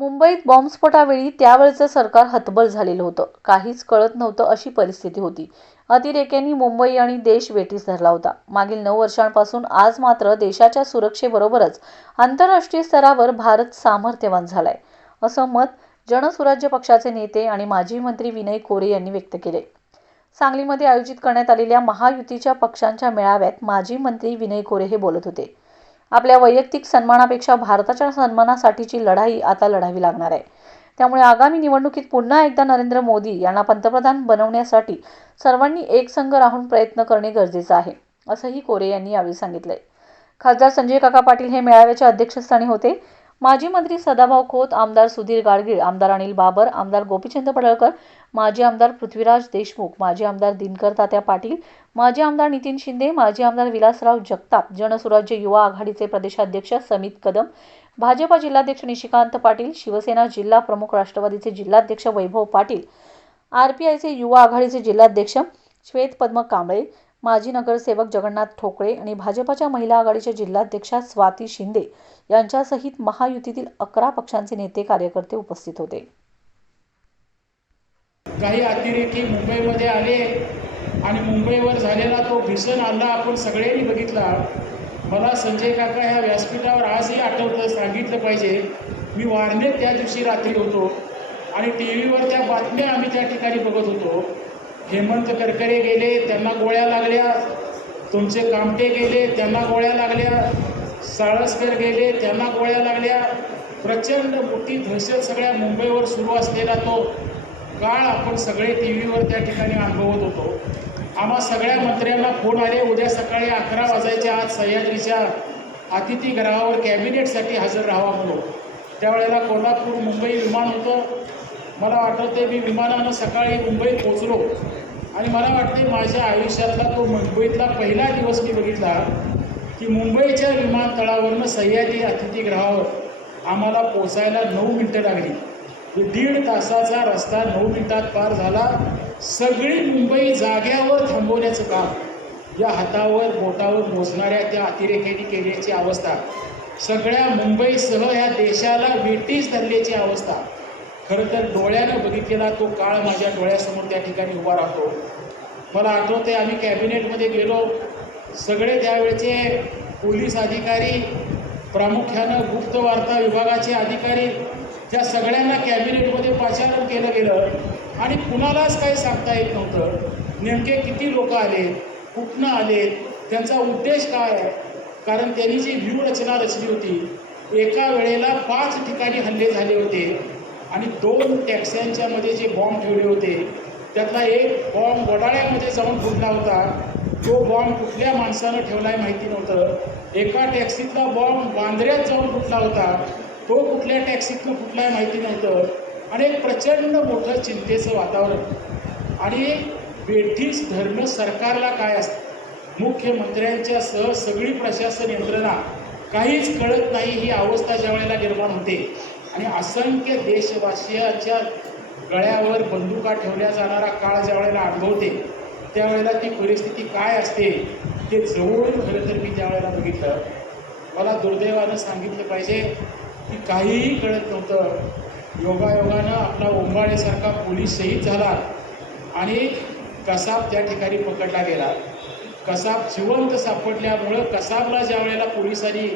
मुंबईत बॉम्बस्फोटावेळी त्यावेळचं सरकार हतबल झालेलं होतं. काहीच कळत नव्हतं अशी परिस्थिती होती. अतिरेक्यांनी मुंबई आणि देश वेठीस धरला होता. मागील नऊ वर्षांपासून आज मात्र देशाच्या सुरक्षेबरोबरच आंतरराष्ट्रीय स्तरावर भारत सामर्थ्यवान झालाय असं मत जनसुराज्य पक्षाचे नेते आणि माजी मंत्री विनय कोरे यांनी व्यक्त केले सांगलीमध्ये आयोजित करण्यात आलेल्या महायुतीच्या पक्षांच्या मेळाव्यात माजी मंत्री विनय कोरे हे बोलत होते. आपल्या वैयक्तिक सन्मानापेक्षा भारताच्या सन्मानासाठीची लढाई आता लढावी लागणार आहे. त्यामुळे आगामी निवडणुकीत पुन्हा एकदा नरेंद्र मोदी यांना पंतप्रधान बनवण्यासाठी सर्वांनी एकसंघ राहून प्रयत्न करणे गरजेचं आहे असंही कोरे यांनी यावेळी सांगितलंय. खासदार संजय काका पाटील हे मेळाव्याच्या अध्यक्षस्थानी होते. माजी मंत्री सदाभाऊ खोत आमदार सुधीर गाडगीळ आमदार अनिल बाबर आमदार गोपीचंद पडळकर माजी आमदार पृथ्वीराज देशमुख माजी आमदार दिनकर तात्या पाटील माजी आमदार नितीन शिंदे माजी आमदार विलासराव जगताप जनसुराज्य युवा आघाडीचे प्रदेशाध्यक्ष समित कदम भाजपा जिल्हाध्यक्ष निशिकांत पाटील शिवसेना जिल्हा प्रमुख राष्ट्रवादीचे जिल्हाध्यक्ष वैभव पाटील आर पी आयचे युवा आघाडीचे जिल्हाध्यक्ष श्वेत पद्म कांबळे माजी नगरसेवक जगन्नाथ ठोकळे आणि भाजपाच्या महिला आघाडीच्या जिल्हाध्यक्षा स्वाती शिंदे यांच्यासहित महायुतीतील अकरा पक्षांचे नेते कार्यकर्ते उपस्थित होते. काही अतिरेकी मुंबईमध्ये आले आणि मुंबईवर झालेला तो भीषण हल्ला आपण सगळ्यांनी बघितला. मला संजय काका ह्या व्यासपीठावर आजही आठवतं सांगितलं पाहिजे. मी वारणे त्या दिवशी रात्री होतो आणि टी व्हीवर त्या बातम्या आम्ही त्या ठिकाणी बघत होतो. हेमंत करकरे गेले त्यांना गोळ्या लागल्या. तुमचे कामटे गेले त्यांना गोळ्या लागल्या. साळसकर गेले त्यांना गोळ्या लागल्या. प्रचंड मोठी दहशत सगळ्या मुंबईवर सुरू असलेला तो काळ आपण सगळे टी व्हीवर त्या ठिकाणी अनुभवत होतो. आम्हा सगळ्या मंत्र्यांना फोन आले उद्या सकाळी अकरा वाजायच्या आज सह्याद्रीच्या अतिथीगृहावर कॅबिनेटसाठी हजर राहावा म्हणून. त्यावेळेला कोल्हापूर मुंबई विमान होतं. मला आठवते मी विमानानं सकाळी मुंबईत पोचलो आणि मला वाटते माझ्या आयुष्यातला तो मुंबईतला पहिला दिवस मी बघितला की मुंबईच्या विमानतळावरनं सह्याद्री अतिथीगृहावर आम्हाला पोचायला नऊ मिनटं लागली. दीड तासाचा रस्ता नऊ मिनिटात पार झाला. सगळी मुंबई जाग्यावर थांबवण्याचं काम या हातावर बोटावर मोजणाऱ्या त्या अतिरेक्याने केल्याची अवस्था सगळ्या मुंबईसह ह्या देशाला वेटीस धरल्याची अवस्था खरं तर डोळ्यानं बघितलेला तो काळ माझ्या डोळ्यासमोर त्या ठिकाणी उभा राहतो. मला आठवते आम्ही कॅबिनेटमध्ये गेलो. सगळे त्यावेळचे पोलीस अधिकारी प्रामुख्यानं गुप्त वार्ता विभागाचे अधिकारी त्या सगळ्यांना कॅबिनेटमध्ये पाचारण केलं गेलं. आणि कुणालाच काही सांगता येत नव्हतं. नेमके किती लोक आले कुठनं आले त्यांचा उद्देश काय आहे? कारण त्यांनी जी व्यूहरचना रचली होती एका वेळेला पाच ठिकाणी हल्ले झाले होते. आणि दोन टॅक्स्यांच्या मध्ये जे बॉम्ब ठेवले होते त्यातला एक बॉम्ब वडाळ्यामध्ये जाऊन फुटला होता. तो बॉम्ब कुठल्या माणसानं ठेवलाय माहिती नव्हतं. एका टॅक्सीतला बॉम्ब बांद्र्यात जाऊन फुटला होता. तो कुठल्या टॅक्सीतनं फुटलाय माहिती नव्हतं. आणि एक प्रचंड मोठं चिंतेचं वातावरण. आणि बेठीस धरणं सरकारला काय असतं? मुख्यमंत्र्यांच्या सह सगळी प्रशासन यंत्रणा काहीच कळत नाही ही अवस्था ज्या वेळेला निर्माण होते. आणि असंख्य देशवासियाच्या गळ्यावर बंदुका ठेवल्या जाणारा काळ ज्या वेळेला अनुभवते त्यावेळेला ती परिस्थिती काय असते ते जवळून खरं तर मी त्यावेळेला बघितलं. मला दुर्दैवानं सांगितलं पाहिजे की काहीही कळत नव्हतं. योगायोगानं आपला ओंबाळेसारखा पोलीस शहीद झाला आणि कसाब त्या ठिकाणी पकडला गेला. कसाब जिवंत सापडल्यामुळं कसाबला ज्या वेळेला पोलिसांनी